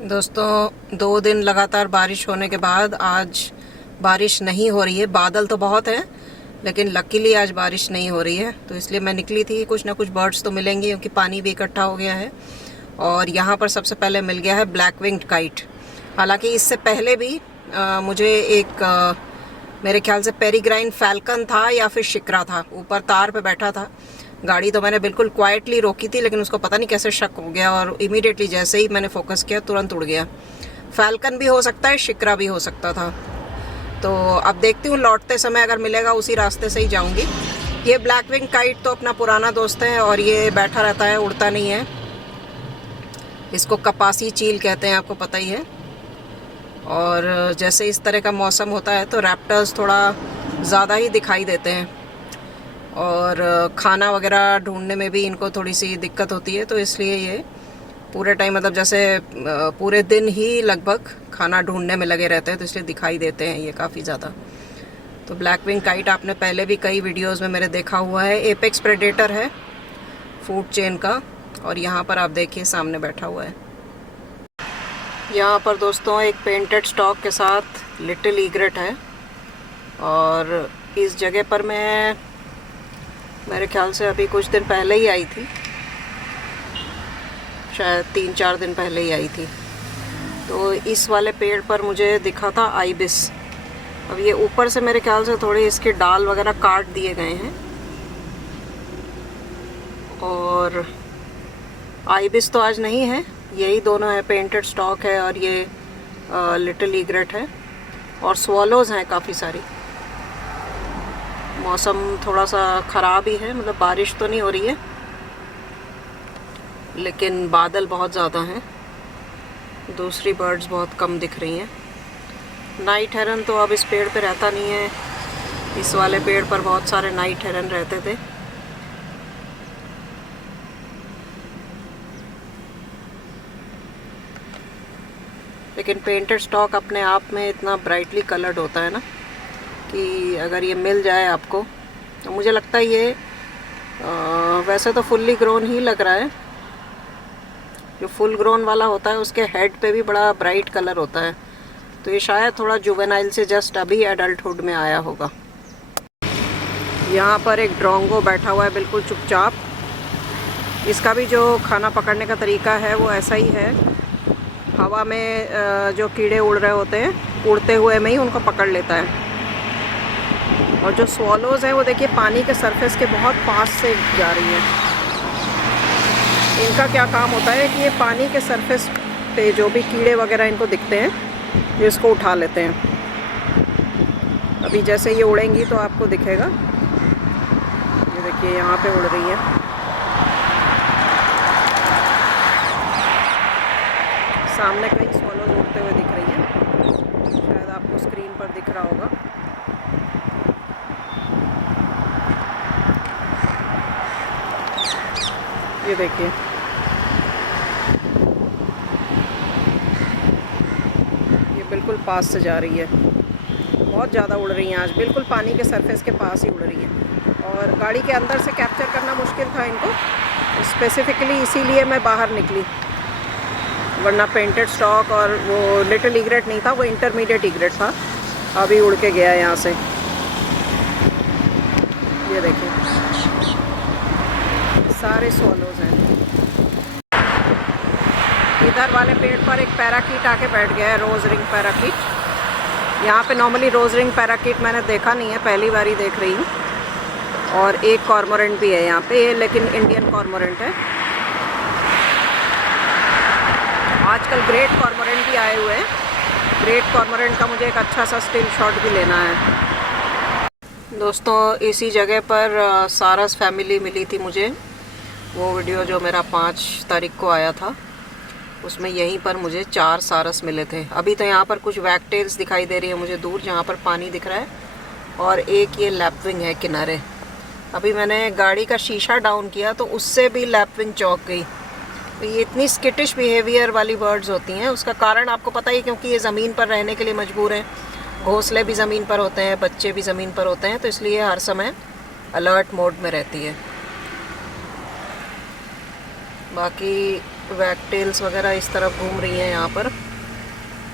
दोस्तों 2 दिन लगातार बारिश होने के बाद आज बारिश नहीं हो रही है। बादल तो बहुत हैं लेकिन लकीली आज बारिश नहीं हो रही है, तो इसलिए मैं निकली थी। कुछ ना कुछ बर्ड्स तो मिलेंगे क्योंकि पानी भी इकट्ठा हो गया है। और यहाँ पर सबसे पहले मिल गया है ब्लैक विंग्ड काइट। हालांकि इससे पहले भी मुझे एक मेरे ख्याल से पेरिग्राइन फैल्कन था या फिर शिकरा था, ऊपर तार पे बैठा था। गाड़ी तो मैंने बिल्कुल क्वाइटली रोकी थी, लेकिन उसको पता नहीं कैसे शक हो गया और इमीडिएटली जैसे ही मैंने फोकस किया तुरंत उड़ गया। फैल्कन भी हो सकता है, शिकरा भी हो सकता था। तो अब देखती हूँ लौटते समय अगर मिलेगा उसी रास्ते से ही जाऊँगी। ये ब्लैक विंग काइट तो अपना पुराना दोस्त है और ये बैठा रहता है, उड़ता नहीं है। इसको कपासी चील कहते हैं, आपको पता ही है। और जैसे इस तरह का मौसम होता है तो रैप्टर्स थोड़ा ज़्यादा ही दिखाई देते हैं और खाना वगैरह ढूंढने में भी इनको थोड़ी सी दिक्कत होती है, तो इसलिए ये पूरे टाइम मतलब जैसे पूरे दिन ही लगभग खाना ढूंढने में लगे रहते हैं, तो इसलिए दिखाई देते हैं ये काफ़ी ज़्यादा। तो ब्लैक विंग काइट आपने पहले भी कई वीडियोस में मेरे देखा हुआ है। एपेक्स प्रेडेटर है फूड चेन का, और यहाँ पर आप देखिए सामने बैठा हुआ है। यहाँ पर दोस्तों एक पेंटेड स्टॉक के साथ लिटिल ईग्रेट है, और इस जगह पर मैं मेरे ख्याल से अभी कुछ दिन पहले ही आई थी, शायद 3-4 दिन पहले ही आई थी। तो इस वाले पेड़ पर मुझे दिखा था आइबिस। अब ये ऊपर से मेरे ख्याल से थोड़े इसके डाल वगैरह काट दिए गए हैं, और आइबिस तो आज नहीं है, यही दोनों है, पेंटेड स्टॉक है और ये लिटिल ईग्रेट है। और स्वॉलोज़ हैं काफ़ी सारी। मौसम थोड़ा सा ख़राब ही है, मतलब बारिश तो नहीं हो रही है लेकिन बादल बहुत ज़्यादा हैं। दूसरी बर्ड्स बहुत कम दिख रही हैं। नाइट हेरन तो अब इस पेड़ पे रहता नहीं है। इस वाले पेड़ पर बहुत सारे नाइट हेरन रहते थे। लेकिन पेंटेड स्टॉक अपने आप में इतना ब्राइटली कलर्ड होता है ना कि अगर ये मिल जाए आपको, तो मुझे लगता है ये वैसे तो फुल्ली ग्रोन ही लग रहा है। जो फुल ग्रोन वाला होता है उसके हेड पे भी बड़ा ब्राइट कलर होता है, तो ये शायद थोड़ा जुवेनाइल से जस्ट अभी एडल्टहुड में आया होगा। यहाँ पर एक ड्रोंगो बैठा हुआ है बिल्कुल चुपचाप। इसका भी जो खाना पकड़ने का तरीका है वो ऐसा ही है। हवा में जो कीड़े उड़ रहे होते हैं, उड़ते हुए में ही उनको पकड़ लेता है। और जो स्वॉलोज़ हैं वो देखिए पानी के सरफेस के बहुत पास से जा रही हैं। इनका क्या काम होता है कि ये पानी के सरफेस पे जो भी कीड़े वगैरह इनको दिखते हैं, ये इसको उठा लेते हैं। अभी जैसे ये उड़ेंगी तो आपको दिखेगा। ये देखिए यहाँ पे उड़ रही है। सामने कई स्वॉलोज़ उड़ते हुए दिख रही हैं, शायद आपको स्क्रीन पर दिख रहा होगा। ये देखिए, ये बिल्कुल पास से जा रही है। बहुत ज़्यादा उड़ रही हैं आज, बिल्कुल पानी के सरफेस के पास ही उड़ रही हैं। और गाड़ी के अंदर से कैप्चर करना मुश्किल था इनको, स्पेसिफिकली इसीलिए मैं बाहर निकली, वरना पेंटेड स्टॉक और वो लिटिल ईग्रेट नहीं था, वो इंटरमीडिएट ईग्रेट था। अभी उड़ के गया यहाँ से। ये देखिए सारे स्वॉलोज़ हैं। इधर वाले पेड़ पर एक पैराकीट आके बैठ गया है, रोज़ रिंग पैराकीट। यहाँ पे नॉर्मली रोज़ रिंग पैराकीट मैंने देखा नहीं है, पहली बार ही देख रही हूँ। और एक कॉर्मोरेंट भी है यहाँ पे, लेकिन इंडियन कॉर्मोरेंट है। आजकल ग्रेट कॉर्मोरेंट भी आए हुए हैं। ग्रेट कॉर्मोरेंट का मुझे एक अच्छा सा स्टिल शॉट भी लेना है। दोस्तों इसी जगह पर सारस फैमिली मिली थी मुझे। वो वीडियो जो मेरा 5 तारीख को आया था, उसमें यहीं पर मुझे 4 सारस मिले थे। अभी तो यहाँ पर कुछ वैगटेल्स दिखाई दे रही है मुझे दूर, जहाँ पर पानी दिख रहा है, और एक ये लैपविंग है किनारे। अभी मैंने गाड़ी का शीशा डाउन किया तो उससे भी लैपविंग चौंक गई। तो ये इतनी स्किटिश बिहेवियर वाली बर्ड्स होती हैं। उसका कारण आपको पता ही, क्योंकि ये ज़मीन पर रहने के लिए मजबूर हैं। घोंसले भी ज़मीन पर होते हैं, बच्चे भी ज़मीन पर होते हैं, तो इसलिए हर समय अलर्ट मोड में रहती है। बाकी वैगटेल्स वगैरह इस तरफ घूम रही हैं यहाँ पर।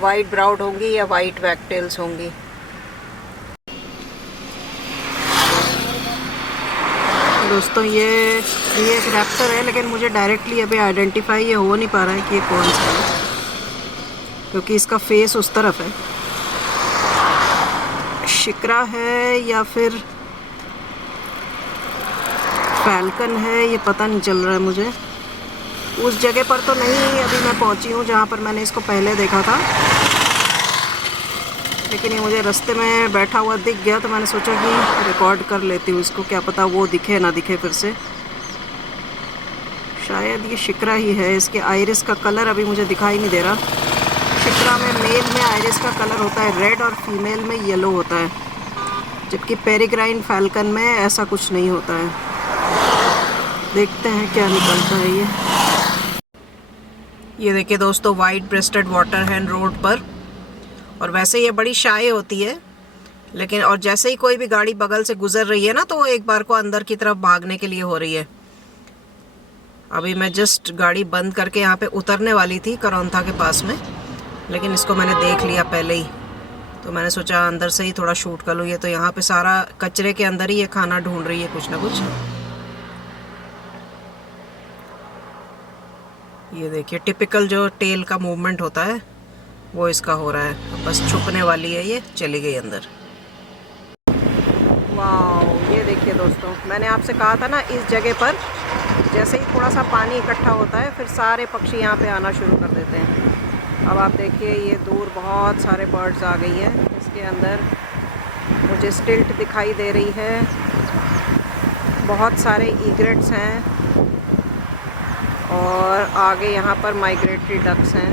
वाइट ब्राउड होंगी या वाइट वैगटेल्स होंगी। दोस्तों ये एक रैप्टर है, लेकिन मुझे डायरेक्टली अभी आइडेंटिफाई ये हो नहीं पा रहा है कि ये कौन सा है, क्योंकि इसका फेस उस तरफ है। शिक्रा है या फिर फैल्कन है, ये पता नहीं चल रहा है मुझे। उस जगह पर तो नहीं अभी मैं पहुंची हूँ जहाँ पर मैंने इसको पहले देखा था, लेकिन ये मुझे रास्ते में बैठा हुआ दिख गया तो मैंने सोचा कि रिकॉर्ड कर लेती हूँ इसको, क्या पता वो दिखे ना दिखे फिर से। शायद ये शिक्रा ही है। इसके आइरिस का कलर अभी मुझे दिखाई नहीं दे रहा। शिक्रा में मेल में आइरिस का कलर होता है रेड और फीमेल में येलो होता है, जबकि पेरिग्राइन फैल्कन में ऐसा कुछ नहीं होता है। देखते हैं क्या निकलता है ये देखिए दोस्तों, वाइट ब्रेस्टेड वाटर हैन रोड पर। और वैसे ये बड़ी शाय होती है, लेकिन और जैसे ही कोई भी गाड़ी बगल से गुजर रही है ना, तो वो एक बार को अंदर की तरफ भागने के लिए हो रही है। अभी मैं जस्ट गाड़ी बंद करके यहाँ पे उतरने वाली थी करौंथा के पास में, लेकिन इसको मैंने देख लिया पहले ही, तो मैंने सोचा अंदर से ही थोड़ा शूट कर लूँ। ये तो यहाँ पे सारा कचरे के अंदर ही ये खाना ढूंढ रही है कुछ ना कुछ। ये देखिए टिपिकल जो टेल का मूवमेंट होता है वो इसका हो रहा है। बस छुपने वाली है, ये चली गई अंदर। वाह, ये देखिए दोस्तों, मैंने आपसे कहा था ना इस जगह पर जैसे ही थोड़ा सा पानी इकट्ठा होता है फिर सारे पक्षी यहाँ पे आना शुरू कर देते हैं। अब आप देखिए ये दूर बहुत सारे बर्ड्स आ गई हैं। इसके अंदर मुझे स्टिल्ट दिखाई दे रही है, बहुत सारे ईग्रेट्स हैं, और आगे यहाँ पर माइग्रेटरी डक्स हैं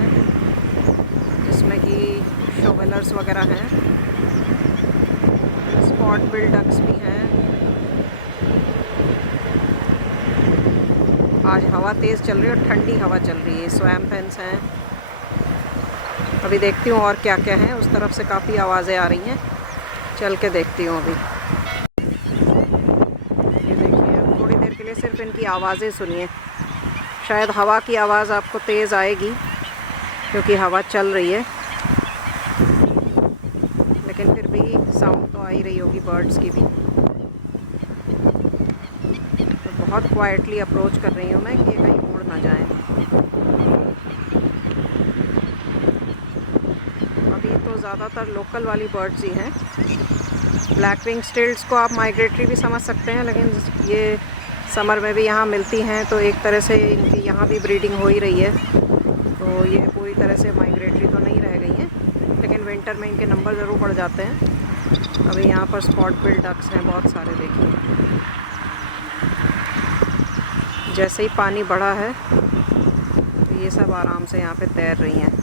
जिसमें कि शोवेलर्स वगैरह हैं, स्पॉट बिल डक्स भी हैं। आज हवा तेज़ चल रही है और ठंडी हवा चल रही है। स्वैम्प हेन्स हैं। अभी देखती हूँ और क्या क्या है। उस तरफ से काफ़ी आवाज़ें आ रही हैं, चल के देखती हूँ अभी। ये देखिए थोड़ी देर के लिए सिर्फ इनकी आवाज़ें सुनिए। शायद हवा की आवाज़ आपको तेज़ आएगी क्योंकि हवा चल रही है, लेकिन फिर भी साउंड तो आ ही रही होगी बर्ड्स की भी। तो बहुत क्वाइटली अप्रोच कर रही हूँ मैं कि कहीं उड़ ना जाए। अभी तो ज़्यादातर लोकल वाली बर्ड्स ही हैं। ब्लैक विंग स्टिल्ट्स को आप माइग्रेटरी भी समझ सकते हैं, लेकिन ये समर में भी यहाँ मिलती हैं, तो एक तरह से इनकी यहाँ भी ब्रीडिंग हो ही रही है। तो ये पूरी तरह से माइग्रेटरी तो नहीं रह गई हैं, लेकिन विंटर में इनके नंबर ज़रूर बढ़ जाते हैं। अभी यहाँ पर स्पॉट बिल डक्स हैं बहुत सारे, देखिए। जैसे ही पानी बढ़ा है तो ये सब आराम से यहाँ पे तैर रही हैं।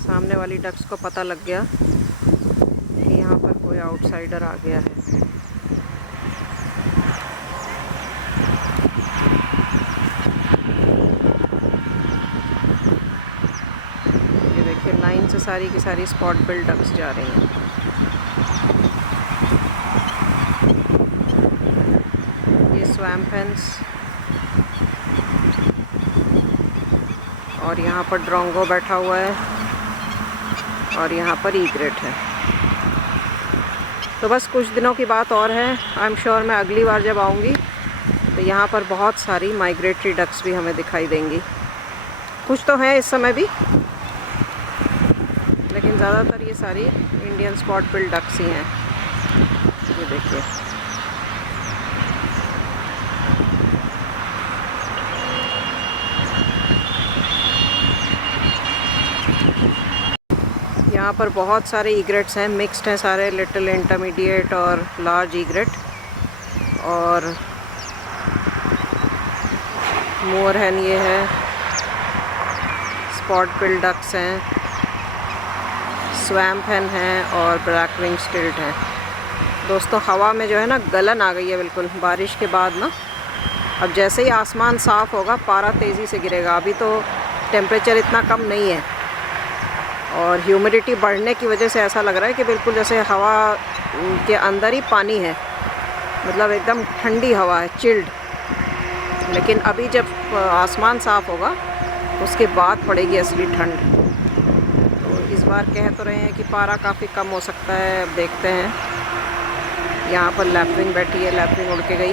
सामने वाली डक्स को पता लग गया कि यहाँ पर कोई आउटसाइडर आ गया है। ये देखिए लाइन से सारी की सारी स्पॉट बिल डक्स जा रही हैं। ये स्वैम्प हेन्स, और यहाँ पर ड्रोंगो बैठा हुआ है, और यहाँ पर ईग्रेट है। तो बस कुछ दिनों की बात और है। आई एम श्योर मैं अगली बार जब आऊँगी तो यहाँ पर बहुत सारी माइग्रेटरी डक्स भी हमें दिखाई देंगी। कुछ तो है इस समय भी, लेकिन ज़्यादातर ये सारी इंडियन स्पॉट बिल डक्स ही हैं। ये देखिए यहाँ पर बहुत सारे ईग्रेट्स हैं, मिक्स्ड हैं सारे, लिटिल, इंटरमीडिएट और लार्ज ईग्रेट। और मोर हैन ये है, स्पॉट बिल डक्स हैं, स्वैम्प हैन हैं, और ब्लैक विंग स्टिल्ट हैं। दोस्तों हवा में जो है ना गलन आ गई है बिल्कुल बारिश के बाद ना। अब जैसे ही आसमान साफ़ होगा पारा तेज़ी से गिरेगा। अभी तो टेम्परेचर इतना कम नहीं है, और ह्यूमिडिटी बढ़ने की वजह से ऐसा लग रहा है कि बिल्कुल जैसे हवा के अंदर ही पानी है। मतलब एकदम ठंडी हवा है, चिल्ड। लेकिन अभी जब आसमान साफ़ होगा उसके बाद पड़ेगी असली ठंड। तो इस बार कह तो रहे हैं कि पारा काफ़ी कम हो सकता है, अब देखते हैं। यहाँ पर लैपविंग बैठी है, लैपविंग उड़ के गई।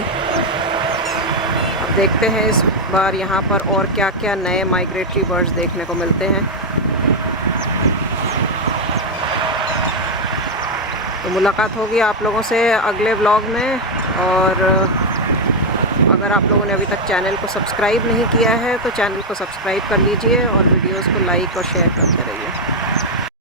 अब देखते हैं इस बार यहाँ पर और क्या क्या नए माइग्रेटरी बर्ड्स देखने को मिलते हैं। तो मुलाकात होगी आप लोगों से अगले व्लॉग में। और अगर आप लोगों ने अभी तक चैनल को सब्सक्राइब नहीं किया है तो चैनल को सब्सक्राइब कर लीजिए और वीडियोस को लाइक और शेयर करते रहिए।